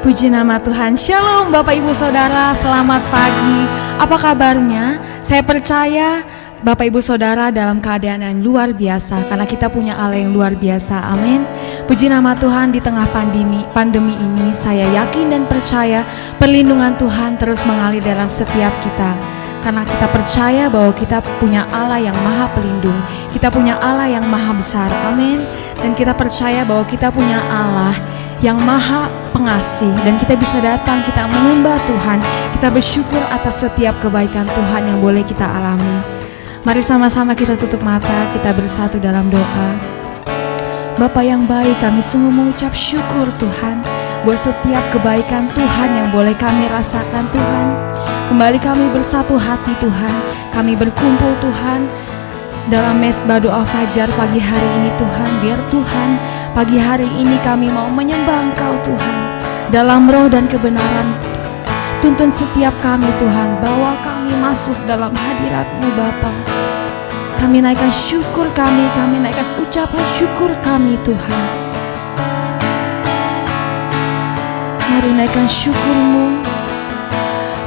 Puji nama Tuhan. Shalom Bapak Ibu Saudara, selamat pagi. Apa kabarnya? Saya percaya Bapak Ibu Saudara dalam keadaan yang luar biasa karena kita punya Allah yang luar biasa. Amin. Puji nama Tuhan. Di tengah pandemi ini saya yakin dan percaya perlindungan Tuhan terus mengalir dalam setiap kita. Karena kita percaya bahwa kita punya Allah yang maha pelindung, kita punya Allah yang maha besar, amin. Dan kita percaya bahwa kita punya Allah yang maha pengasih, dan kita bisa datang, kita menyembah Tuhan, kita bersyukur atas setiap kebaikan Tuhan yang boleh kita alami. Mari sama-sama kita tutup mata, kita bersatu dalam doa. Bapa yang baik, kami sungguh mengucap syukur Tuhan buat setiap kebaikan Tuhan yang boleh kami rasakan Tuhan. Kembali kami bersatu hati Tuhan, kami berkumpul Tuhan dalam mesbah doa fajar pagi hari ini Tuhan. Biar Tuhan pagi hari ini kami mau menyembah Engkau Tuhan dalam roh dan kebenaran. Tuntun setiap kami Tuhan, bawa kami masuk dalam hadirat-Mu Bapa. Kami naikkan syukur kami naikkan ucapan syukur kami Tuhan. Mari naikkan syukur-Mu.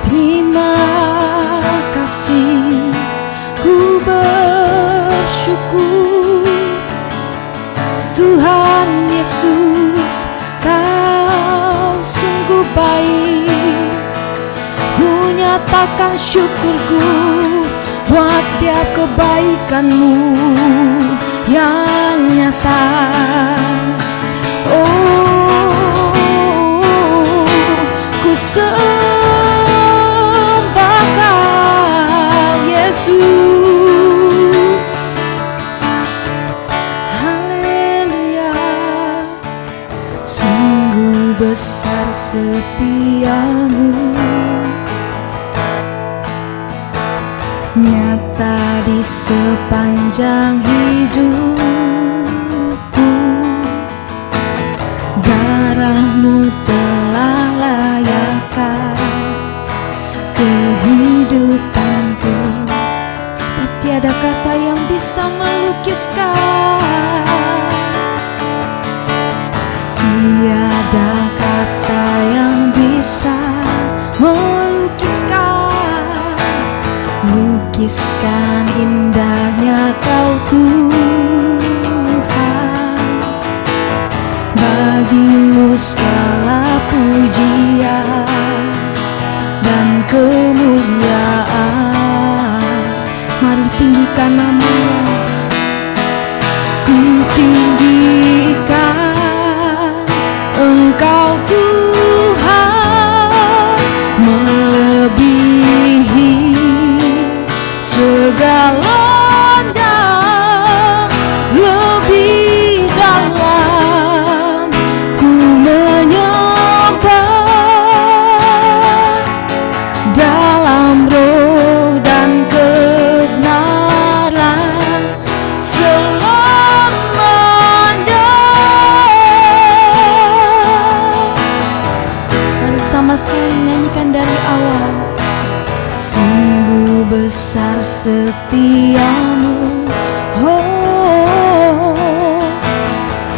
Terima kasih, ku bersyukur Tuhan Yesus, Kau sungguh baik. Ku nyatakan syukurku buat setiap kebaikan-Mu yang nyata. Oh, ku Yesus, haleluya. Sungguh besar setiamu, nyata di sepanjang hidupku. Darah-Mu telah layakkan kehidupanku, sebab tiada kata yang bisa melukiskan, tiada kata yang bisa melukiskan indahnya Kau Tuhan. Bagi-Mu segala pujian dan kemuliaan. Mari tinggikan nama-Nya. Ku tinggikan Engkau Tuhan, melebihi segalanya, lebih dalam ku menyembah dalam roh dan kebenaran selamanya. Mari sama-sama nyanyikan dari awal. Sungguh besar setiamu, oh,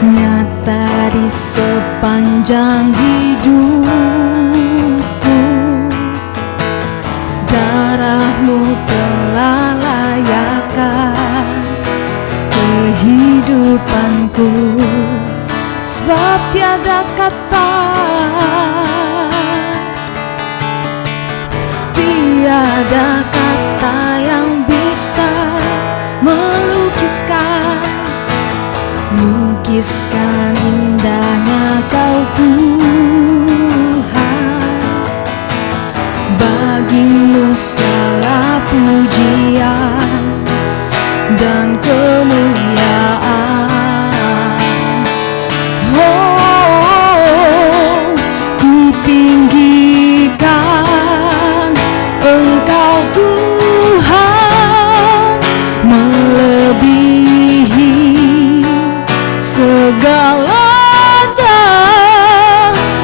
nyata di sepanjang hidupku. Darah-Mu telah layakkan kehidupanku, sebab tiada kata, tiada kata yang bisa melukiskan indahnya Kau Tuhan. Bagi-Mu segala pujian dan kemuliaan. Oh, ku tinggikan Engkau Tuhan, melebihi segalanya,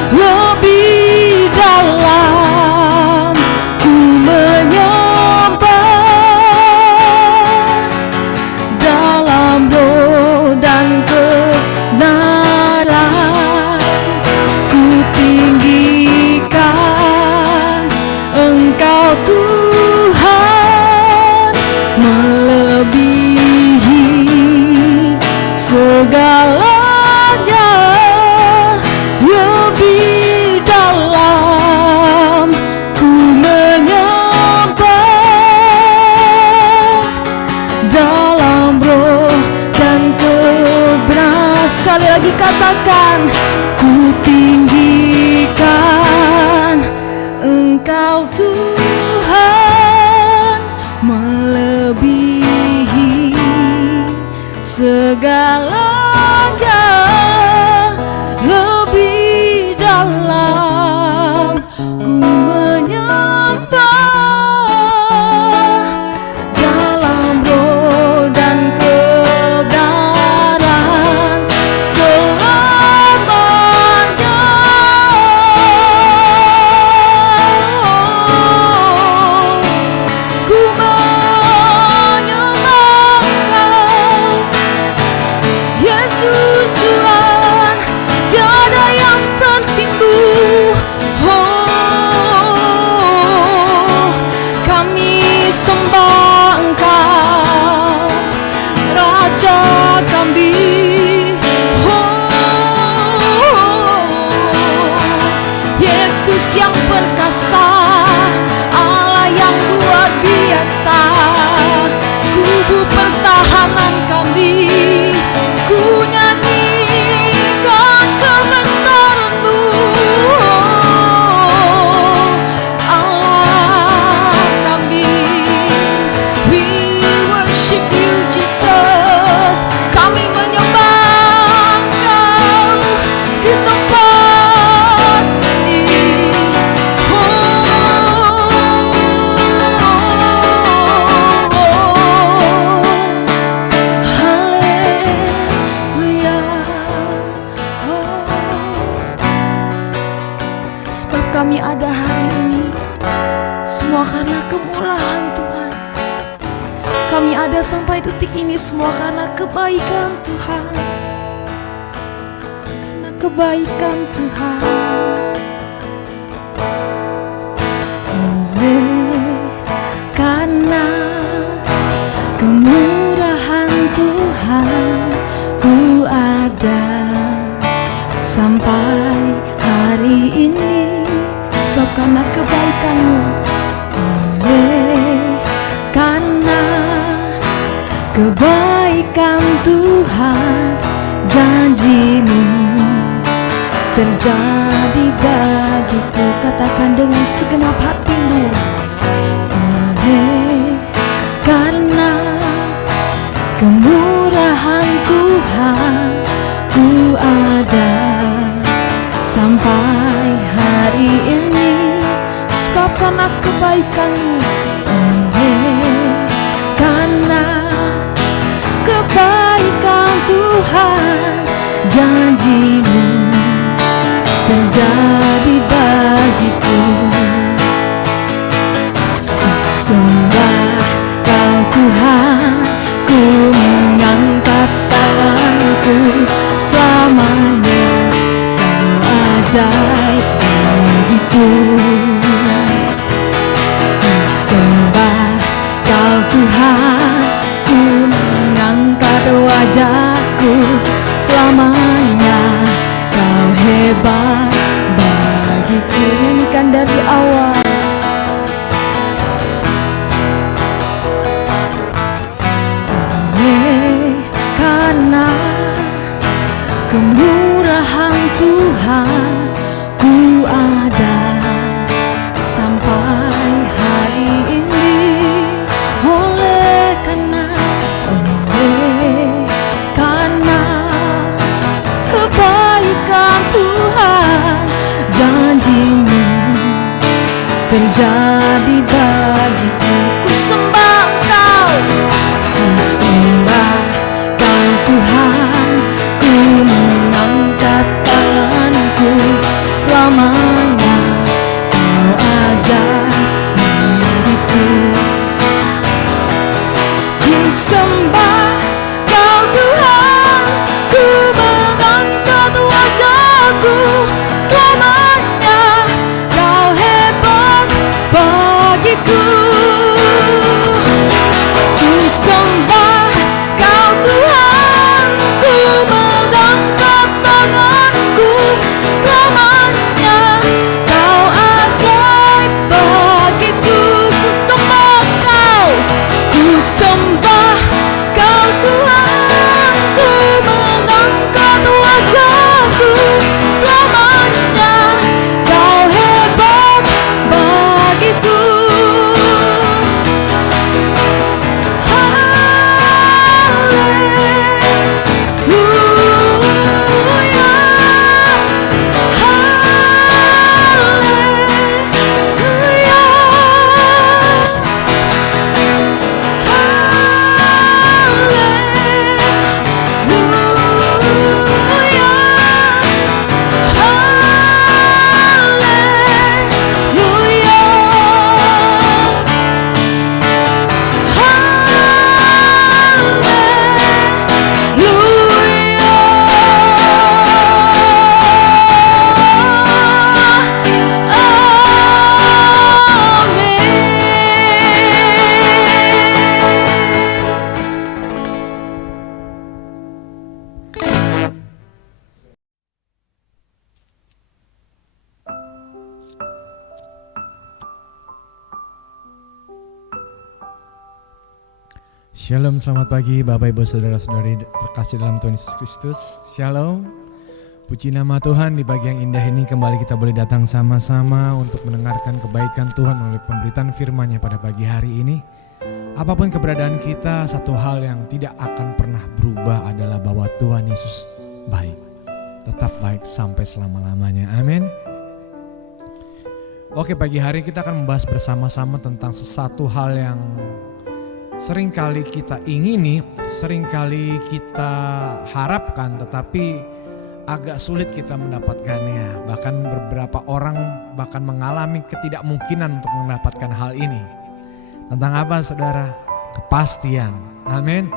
lebih dalam ku menyembah dalam roh dan kebenaran. Ku tinggi segalanya lebih dalam ku menyembah dalam roh dan kebenaran. Sekali lagi katakan, ku tinggikan Engkau Tuhan melebihi segalanya, lebih dalam ku menyembah dalam roh dan kebenaran selamanya. Ku menyembah Kau, Yesus Tuhan, tiada yang seperti-Mu. Oh, kami sembah Engkau, Raja kami. Yesus yang perkasa, Allah yang luar biasa, kubu pertahanan kami, ku nyanyikan kebesaran-Mu. Allah kami, we worship You Jesus. Kami menyembah Engkau di tempat ini. Haleluya. Sebab kami ada hari ini semua karena kemurahan Tuhan. Kami ada sampai detik ini semua karena kebaikan Tuhan. Karena kebaikan Tuhan. Karena kemurahan Tuhan, ku ada sampai hari ini. Sebab karena kebaikan-Mu, karena kebaikan Tuhan, janji-Mu terjadi bagiku. Katakan dengan segenap hatimu. Karena kemurahan Tuhan, ku ada sampai hari ini. Sebab karena kebaikan-Mu, karena kebaikan Tuhan, janji-Mu terjadi bagiku. Sembah Kau Tuhan, ku mengangkat tanganku selamanya. Kau ajaib bagiku. Ku sembah Kau Tuhan, ku mengangkat wajahku selamanya. Kau hebat bagiku. Nyanyikan dari awal. Karena kemurahan Tuhan, ku ada sampai hari ini. Oleh karena kebaikan Tuhan, janji-Mu terjadi bagiku. Ku sembah Kau, ku sembah Kau Tuhan, ku mengangkat tanganku selamanya. Kau ajaib diriku. Ku sembah Kau Tuhan, ku mengangkat wajahku selamanya. Kau hebat bagiku. Shalom, selamat pagi Bapak Ibu Saudara-saudari terkasih dalam Tuhan Yesus Kristus. Shalom. Puji nama Tuhan, di pagi yang indah ini kembali kita boleh datang sama-sama untuk mendengarkan kebaikan Tuhan melalui pemberitaan firman-Nya pada pagi hari ini. Apapun keberadaan kita, satu hal yang tidak akan pernah berubah adalah bahwa Tuhan Yesus baik. Tetap baik sampai selama-lamanya. Amin. Oke, pagi hari kita akan membahas bersama-sama tentang sesuatu hal yang seringkali kita ingini, seringkali kita harapkan, tetapi agak sulit kita mendapatkannya. Bahkan beberapa orang bahkan mengalami ketidakmungkinan untuk mendapatkan hal ini. Tentang apa, saudara? Kepastian. Amin.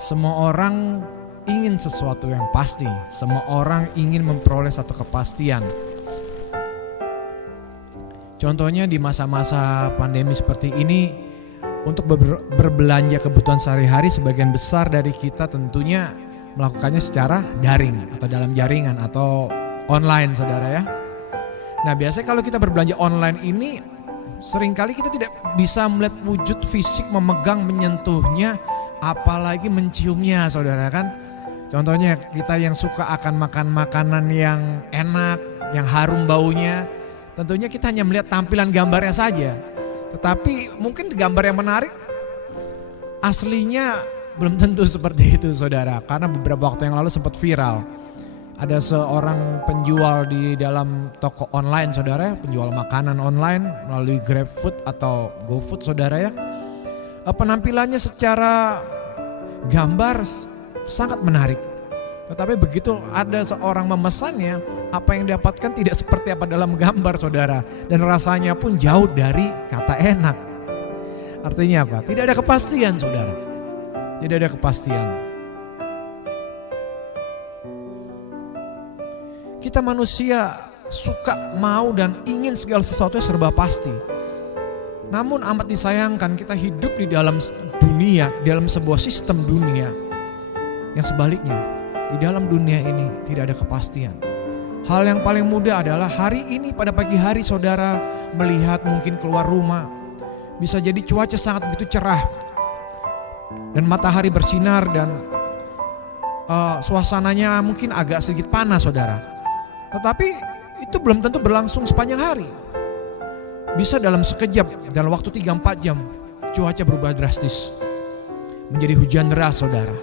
Semua orang ingin sesuatu yang pasti. Semua orang ingin memperoleh satu kepastian. Contohnya di masa-masa pandemi seperti ini, untuk berbelanja kebutuhan sehari-hari sebagian besar dari kita tentunya melakukannya secara daring atau dalam jaringan atau online, saudara ya. Nah, biasanya kalau kita berbelanja online ini seringkali kita tidak bisa melihat wujud fisik, memegang, menyentuhnya, apalagi menciumnya, saudara kan. Contohnya kita yang suka akan makan makanan yang enak, yang harum baunya, tentunya kita hanya melihat tampilan gambarnya saja. Tetapi mungkin gambar yang menarik aslinya belum tentu seperti itu, saudara. Karena beberapa waktu yang lalu sempat viral. Ada seorang penjual di dalam toko online, saudara, penjual makanan online melalui GrabFood atau GoFood, saudara ya. Penampilannya secara gambar sangat menarik. Tetapi begitu ada seorang memesannya, apa yang didapatkan tidak seperti apa dalam gambar, saudara. Dan rasanya pun jauh dari kata enak. Artinya apa? Tidak ada kepastian, saudara. Tidak ada kepastian. Kita manusia suka, mau, dan ingin segala sesuatu yang serba pasti. Namun amat disayangkan kita hidup di dalam dunia, di dalam sebuah sistem dunia yang sebaliknya. Di dalam dunia ini tidak ada kepastian. Hal yang paling mudah adalah hari ini pada pagi hari saudara melihat mungkin keluar rumah. Bisa jadi cuaca sangat begitu cerah. Dan matahari bersinar dan suasananya mungkin agak sedikit panas, saudara. Tetapi itu belum tentu berlangsung sepanjang hari. Bisa dalam sekejap, dalam waktu 3-4 jam cuaca berubah drastis. Menjadi hujan deras, saudara.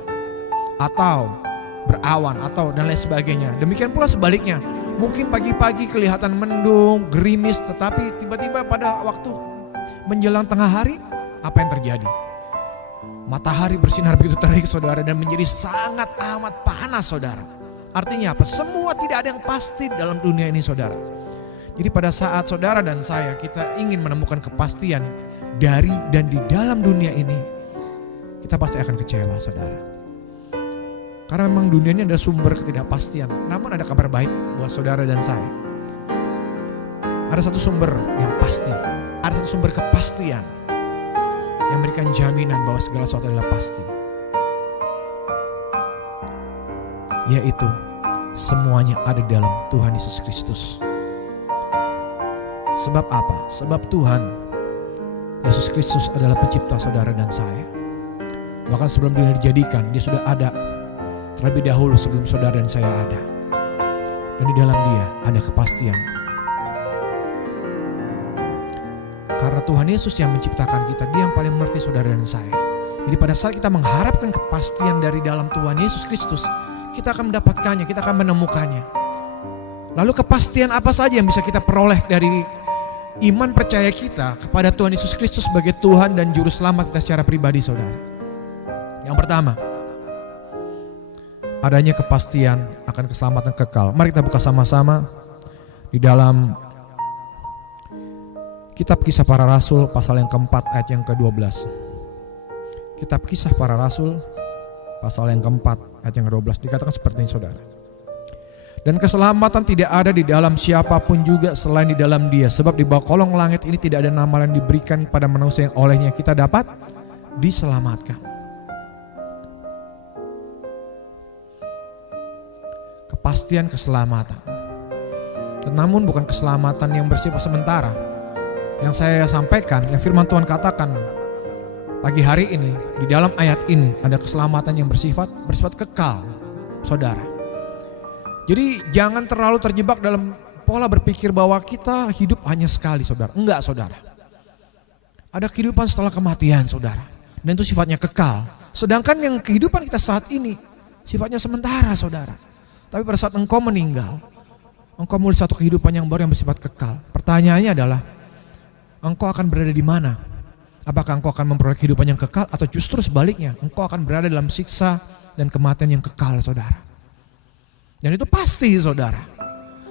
Atau berawan atau dan lain sebagainya. Demikian pula sebaliknya. Mungkin pagi-pagi kelihatan mendung, gerimis, tetapi tiba-tiba pada waktu menjelang tengah hari, apa yang terjadi? Matahari bersinar begitu terik, saudara, dan menjadi sangat amat panas, saudara. Artinya apa? Semua tidak ada yang pasti dalam dunia ini, saudara. Jadi pada saat saudara dan saya kita ingin menemukan kepastian dari dan di dalam dunia ini, kita pasti akan kecewa, saudara. Karena memang dunia ini ada sumber ketidakpastian. Namun ada kabar baik buat saudara dan saya. Ada satu sumber yang pasti. Ada satu sumber kepastian yang memberikan jaminan bahwa segala sesuatu adalah pasti. Yaitu semuanya ada dalam Tuhan Yesus Kristus. Sebab apa? Sebab Tuhan Yesus Kristus adalah pencipta saudara dan saya. Bahkan sebelum dunia dijadikan, dia sudah ada terlebih dahulu sebelum saudara dan saya ada. Dan di dalam dia ada kepastian. Karena Tuhan Yesus yang menciptakan kita, dia yang paling mengerti saudara dan saya. Jadi pada saat kita mengharapkan kepastian dari dalam Tuhan Yesus Kristus, kita akan mendapatkannya, kita akan menemukannya. Lalu kepastian apa saja yang bisa kita peroleh dari iman percaya kita kepada Tuhan Yesus Kristus sebagai Tuhan dan Juru Selamat kita secara pribadi, saudara? Yang pertama, adanya kepastian akan keselamatan kekal. Mari kita buka sama-sama di dalam Kitab Kisah Para Rasul pasal yang keempat ayat yang ke-12. Kitab Kisah Para Rasul pasal yang keempat ayat yang ke-12 dikatakan seperti ini, saudara. Dan keselamatan tidak ada di dalam siapapun juga selain di dalam dia. Sebab di bawah kolong langit ini tidak ada nama lain diberikan kepada manusia yang olehnya kita dapat diselamatkan. Kepastian keselamatan. Namun bukan keselamatan yang bersifat sementara. Yang saya sampaikan, yang firman Tuhan katakan Pagi hari ini di dalam ayat ini ada keselamatan yang bersifat kekal, saudara. Jadi jangan terlalu terjebak dalam pola berpikir bahwa kita hidup hanya sekali, saudara. Enggak, saudara. Ada kehidupan setelah kematian, saudara. Dan itu sifatnya kekal. Sedangkan yang kehidupan kita saat ini sifatnya sementara, saudara. Tapi pada saat engkau meninggal, engkau mulai satu kehidupan yang baru yang bersifat kekal. Pertanyaannya adalah, engkau akan berada di mana? Apakah engkau akan memperoleh kehidupan yang kekal atau justru sebaliknya, engkau akan berada dalam siksa dan kematian yang kekal, saudara. Dan itu pasti, saudara.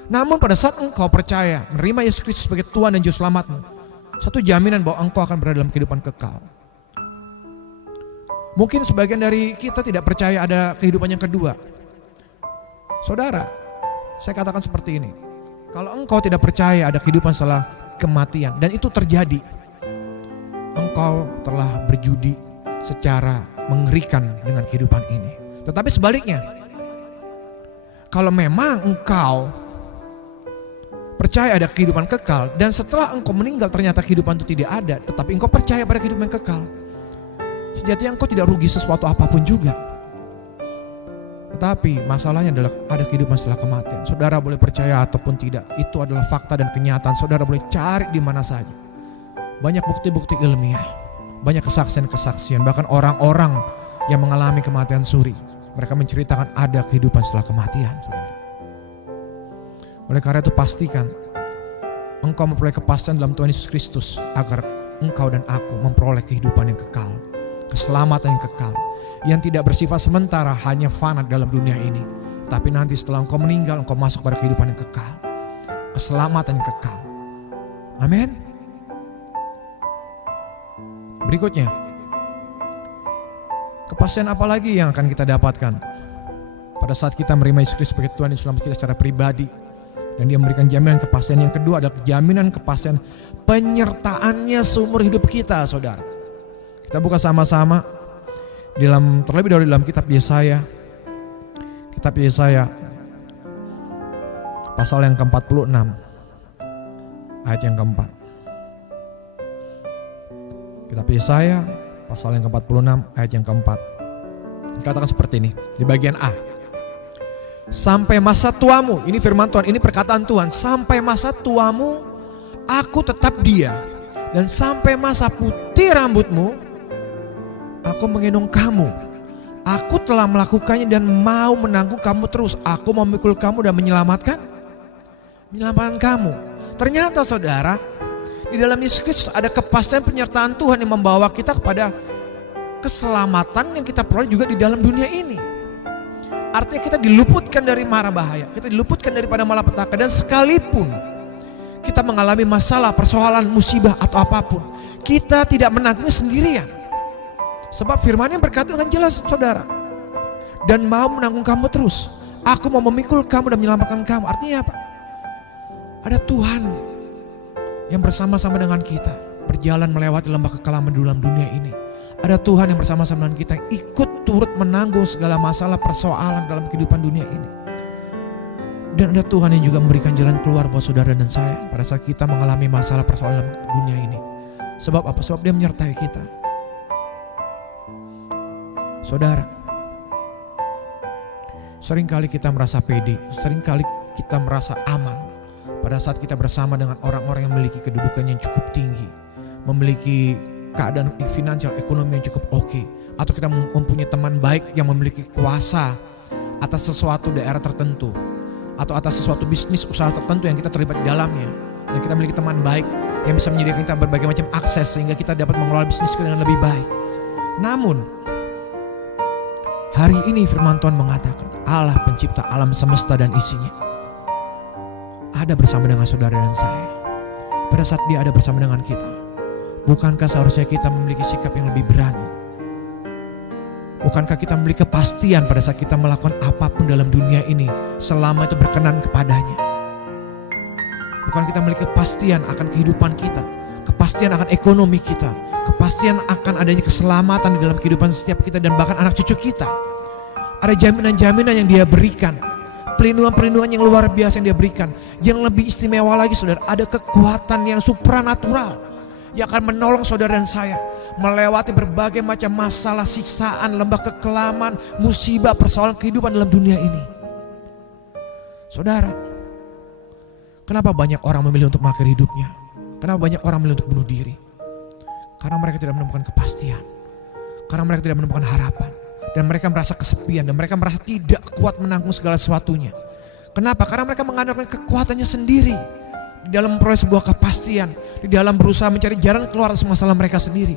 Namun pada saat engkau percaya menerima Yesus Kristus sebagai Tuhan dan Juru Selamatmu, satu jaminan bahwa engkau akan berada dalam kehidupan kekal. Mungkin sebagian dari kita tidak percaya ada kehidupan yang kedua. Saudara, saya katakan seperti ini. Kalau engkau tidak percaya ada kehidupan setelah kematian dan itu terjadi, engkau telah berjudi secara mengerikan dengan kehidupan ini. Tetapi sebaliknya, kalau memang engkau percaya ada kehidupan kekal dan setelah engkau meninggal ternyata kehidupan itu tidak ada, tetapi engkau percaya pada kehidupan yang kekal, sejatinya engkau tidak rugi sesuatu apapun juga. Tetapi masalahnya adalah ada kehidupan setelah kematian. Saudara boleh percaya ataupun tidak, itu adalah fakta dan kenyataan. Saudara boleh cari di mana saja. Banyak bukti-bukti ilmiah, banyak kesaksian-kesaksian, bahkan orang-orang yang mengalami kematian suri, mereka menceritakan ada kehidupan setelah kematian, saudara. Oleh karena itu pastikan engkau memperoleh kepastian dalam Tuhan Yesus Kristus agar engkau dan aku memperoleh kehidupan yang kekal, keselamatan yang kekal, yang tidak bersifat sementara hanya fana dalam dunia ini, tapi nanti setelah engkau meninggal engkau masuk pada kehidupan yang kekal, keselamatan yang kekal. Amin. Berikutnya, kepastian apa lagi yang akan kita dapatkan pada saat kita menerima Yesus Kristus sebagai Tuhan dan Selamat kita secara pribadi? Dan dia memberikan jaminan kepastian. Yang kedua adalah jaminan kepastian penyertaannya seumur hidup kita, saudara. Kita buka sama-sama terlebih dahulu dalam kitab Yesaya. Kitab Yesaya pasal yang ke-46 ayat yang keempat. Kitab Yesaya pasal yang ke-46 ayat yang keempat. Dikatakan seperti ini di bagian A. Sampai masa tuamu, ini firman Tuhan, ini perkataan Tuhan. Sampai masa tuamu aku tetap dia, dan sampai masa putih rambutmu aku menggendong kamu. Aku telah melakukannya dan mau menanggung kamu terus. Aku memikul kamu dan menyelamatkan kamu. Ternyata saudara, di dalam Yesus Kristus ada kepastian penyertaan Tuhan yang membawa kita kepada keselamatan yang kita peroleh juga di dalam dunia ini. Artinya kita diluputkan dari mara bahaya, kita diluputkan daripada malapetaka, dan sekalipun kita mengalami masalah, persoalan, musibah atau apapun, kita tidak menanggungnya sendirian. Sebab firman-Nya berkata dengan jelas, saudara, dan mau menanggung kamu terus. Aku mau memikul kamu dan menyelamatkan kamu. Artinya apa? Ada Tuhan yang bersama-sama dengan kita berjalan melewati lembah kekelaman dalam dunia ini. Ada Tuhan yang bersama-sama dengan kita yang ikut turut menanggung segala masalah persoalan dalam kehidupan dunia ini. Dan ada Tuhan yang juga memberikan jalan keluar buat saudara dan saya pada saat kita mengalami masalah persoalan dalam dunia ini. Sebab apa? Sebab Dia menyertai kita. Saudara, seringkali kita merasa pede, seringkali kita merasa aman pada saat kita bersama dengan orang-orang yang memiliki kedudukan yang cukup tinggi, memiliki keadaan finansial ekonomi yang cukup oke, atau kita mempunyai teman baik yang memiliki kuasa atas sesuatu daerah tertentu, atau atas sesuatu bisnis usaha tertentu yang kita terlibat di dalamnya, dan kita memiliki teman baik yang bisa menyediakan kita berbagai macam akses sehingga kita dapat mengelola bisnis kita dengan lebih baik. Namun hari ini firman Tuhan mengatakan Allah pencipta alam semesta dan isinya ada bersama dengan saudara dan saya. Pada saat Dia ada bersama dengan kita, bukankah seharusnya kita memiliki sikap yang lebih berani? Bukankah kita memiliki kepastian pada saat kita melakukan apapun dalam dunia ini selama itu berkenan kepadanya? Bukan kita memiliki kepastian akan kehidupan kita, kepastian akan ekonomi kita, kepastian akan adanya keselamatan di dalam kehidupan setiap kita dan bahkan anak cucu kita. Ada jaminan-jaminan yang Dia berikan, pelindungan-pelindungan yang luar biasa yang Dia berikan. Yang lebih istimewa lagi saudara, ada kekuatan yang supranatural yang akan menolong saudara dan saya melewati berbagai macam masalah, siksaan, lembah kekelaman, musibah, persoalan kehidupan dalam dunia ini. Saudara, kenapa banyak orang memilih untuk mengakhiri hidupnya? Kenapa banyak orang memilih untuk bunuh diri? Karena mereka tidak menemukan kepastian, karena mereka tidak menemukan harapan, dan mereka merasa kesepian, dan mereka merasa tidak kuat menanggung segala sesuatunya. Kenapa? Karena mereka mengandalkan kekuatannya sendiri di dalam memperoleh sebuah kepastian, di dalam berusaha mencari jalan keluar dari masalah mereka sendiri.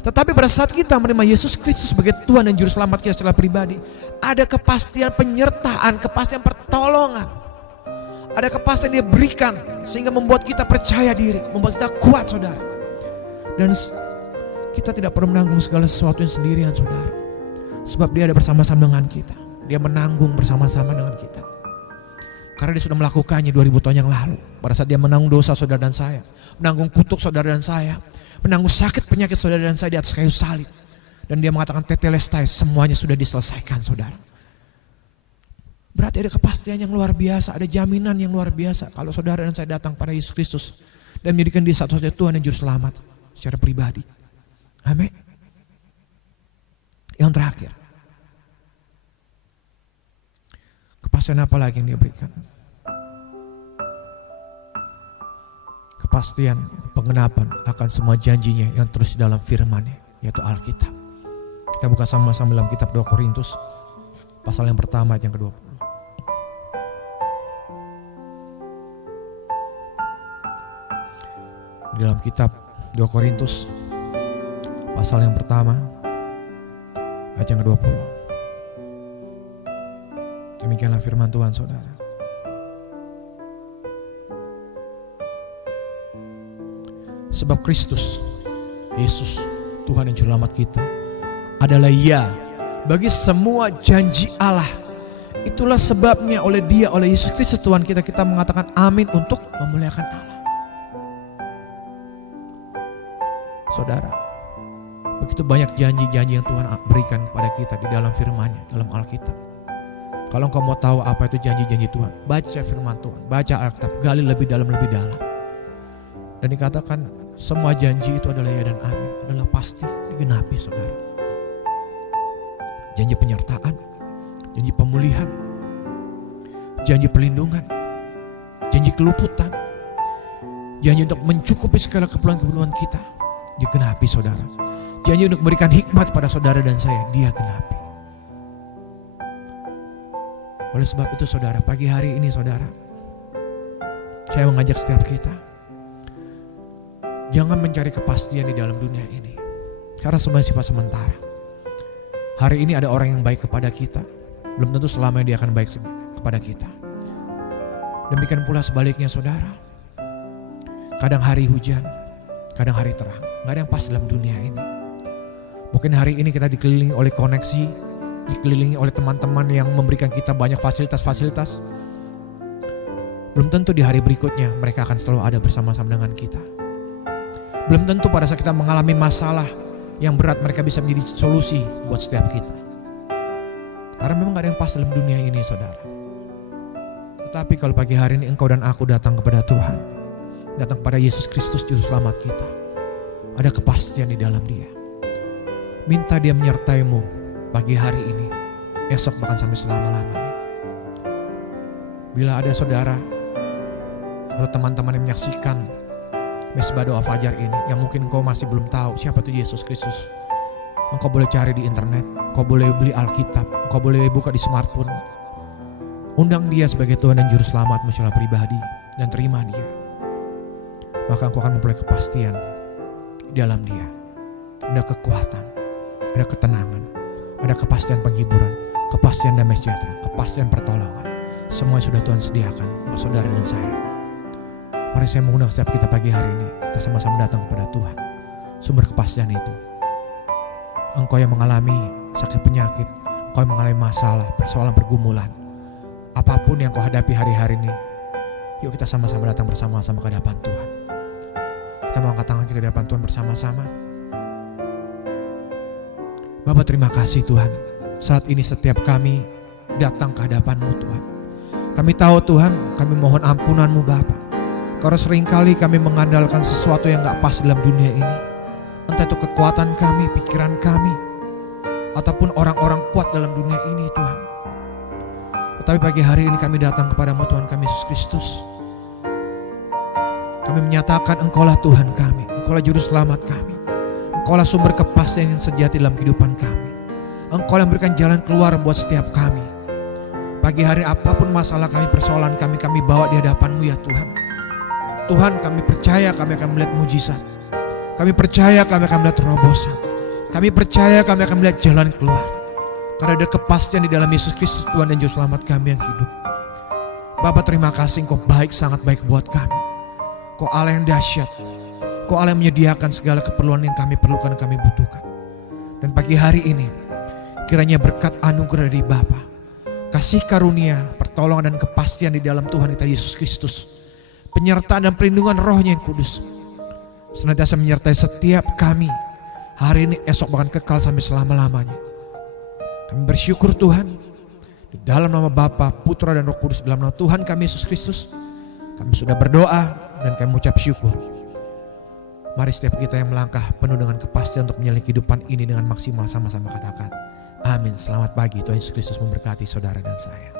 Tetapi pada saat kita menerima Yesus Kristus sebagai Tuhan dan Juru Selamat kita secara pribadi, ada kepastian penyertaan, kepastian pertolongan. Ada kepastian Dia berikan sehingga membuat kita percaya diri, membuat kita kuat, saudara. Dan kita tidak perlu menanggung segala sesuatu yang sendirian, saudara. Sebab Dia ada bersama-sama dengan kita. Dia menanggung bersama-sama dengan kita. Karena Dia sudah melakukannya 2000 tahun yang lalu. Pada saat Dia menanggung dosa saudara dan saya, menanggung kutuk saudara dan saya, menanggung sakit penyakit saudara dan saya di atas kayu salib. Dan Dia mengatakan tetelestai, semuanya sudah diselesaikan, saudara. Berarti ada kepastian yang luar biasa, ada jaminan yang luar biasa kalau saudara dan saya datang pada Yesus Kristus dan menjadikan Dia satu-satunya Tuhan dan Juru Selamat secara pribadi. Amin. Yang terakhir, kepastian apa lagi yang Dia berikan? Kepastian pengenapan akan semua janjinya yang terus di dalam firman-Nya, yaitu Alkitab. Kita buka sama-sama dalam kitab 2 Korintus pasal yang pertama ayat yang ke-20. Di dalam kitab 2 Korintus pasal yang pertama ayat yang ke-20. Demikianlah firman Tuhan, saudara. Sebab Kristus, Yesus, Tuhan dan Juru Selamat kita adalah ya bagi semua janji Allah. Itulah sebabnya oleh Dia, oleh Yesus Kristus Tuhan kita mengatakan amin untuk memuliakan Allah. Saudara, begitu banyak janji-janji yang Tuhan berikan kepada kita di dalam firman-Nya, dalam Alkitab. Kalau engkau mau tahu apa itu janji-janji Tuhan, baca firman Tuhan, baca Alkitab, gali lebih dalam. Dan dikatakan semua janji itu adalah ya dan amin, adalah pasti digenapi, saudara. Janji penyertaan, janji pemulihan, janji perlindungan, janji keluputan, janji untuk mencukupi segala keperluan-keperluan kita, digenapi, saudara. Janji untuk memberikan hikmat pada saudara dan saya, Dia genapi. Oleh sebab itu, saudara, pagi hari ini, saudara, saya mengajak setiap kita, jangan mencari kepastian di dalam dunia ini, karena semua sifat sementara. Hari ini ada orang yang baik kepada kita, belum tentu selamanya dia akan baik kepada kita. Demikian pula sebaliknya, saudara. Kadang hari hujan, kadang hari terang. Gak ada yang pas dalam dunia ini. Mungkin hari ini kita dikelilingi oleh koneksi, dikelilingi oleh teman-teman yang memberikan kita banyak fasilitas-fasilitas. Belum tentu di hari berikutnya mereka akan selalu ada bersama-sama dengan kita. Belum tentu pada saat kita mengalami masalah yang berat mereka bisa menjadi solusi buat setiap kita. Karena memang gak ada yang pas dalam dunia ini, saudara. Tetapi kalau pagi hari ini engkau dan aku datang kepada Tuhan, datang kepada Yesus Kristus Juru Selamat kita, ada kepastian di dalam Dia. Minta Dia menyertaimu pagi hari ini, esok bahkan sampai selama-lamanya. Bila ada saudara atau teman-teman yang menyaksikan Mesbah Doa Fajar ini, yang mungkin engkau masih belum tahu siapa itu Yesus Kristus, engkau boleh cari di internet, engkau boleh beli Alkitab, engkau boleh buka di smartphone. Undang Dia sebagai Tuhan dan Juru Selamatmu secara pribadi dan terima Dia. Maka engkau akan memperoleh kepastian di dalam Dia. Ada kekuatan, ada ketenangan, ada kepastian penghiburan, kepastian damai sejahtera, kepastian pertolongan. Semua sudah Tuhan sediakan buat saudara dan saya. Mari saya mengundang setiap kita pagi hari ini, kita sama-sama datang kepada Tuhan, sumber kepastian itu. Engkau yang mengalami sakit penyakit, engkau yang mengalami masalah, persoalan, pergumulan, apapun yang kau hadapi hari-hari ini, yuk kita sama-sama datang bersama-sama ke hadapan Tuhan. Kita mau angkat tangan kita di hadapan Tuhan bersama-sama. Bapa, terima kasih Tuhan, saat ini setiap kami datang ke hadapan-Mu Tuhan. Kami tahu Tuhan, kami mohon ampunan-Mu Bapa. Karena seringkali kami mengandalkan sesuatu yang gak pas dalam dunia ini. Entah itu kekuatan kami, pikiran kami, ataupun orang-orang kuat dalam dunia ini Tuhan. Tetapi pagi hari ini kami datang kepada-Mu Tuhan kami Yesus Kristus. Kami menyatakan Engkaulah Tuhan kami, Engkaulah Juru Selamat kami, Engkaulah sumber kepastian yang sejati dalam kehidupan kami. Engkau yang memberikan jalan keluar buat setiap kami. Pagi hari apapun masalah kami, persoalan kami, kami bawa di hadapan-Mu ya Tuhan. Tuhan, kami percaya kami akan melihat mujizat. Kami percaya kami akan melihat terobosan. Kami percaya kami akan melihat jalan keluar. Karena ada kepastian di dalam Yesus Kristus Tuhan dan Juru Selamat kami yang hidup. Bapa, terima kasih Engkau baik, sangat baik buat kami. Engkau Allah yang dahsyat. Engkau Allah yang menyediakan segala keperluan yang kami perlukan dan kami butuhkan. Dan pagi hari ini kiranya berkat anugerah dari Bapa, kasih karunia, pertolongan dan kepastian di dalam Tuhan kita Yesus Kristus, penyertaan dan perlindungan Roh-Nya yang kudus senantiasa menyertai setiap kami hari ini, esok, bahkan kekal sampai selama-lamanya. Kami bersyukur Tuhan, di dalam nama Bapa, Putra dan Roh Kudus, dalam nama Tuhan kami Yesus Kristus, kami sudah berdoa dan kami mengucap syukur. Mari setiap kita yang melangkah penuh dengan kepastian untuk menjalani kehidupan ini dengan maksimal, sama-sama katakan amin. Selamat pagi, Tuhan Yesus Kristus memberkati saudara dan saya.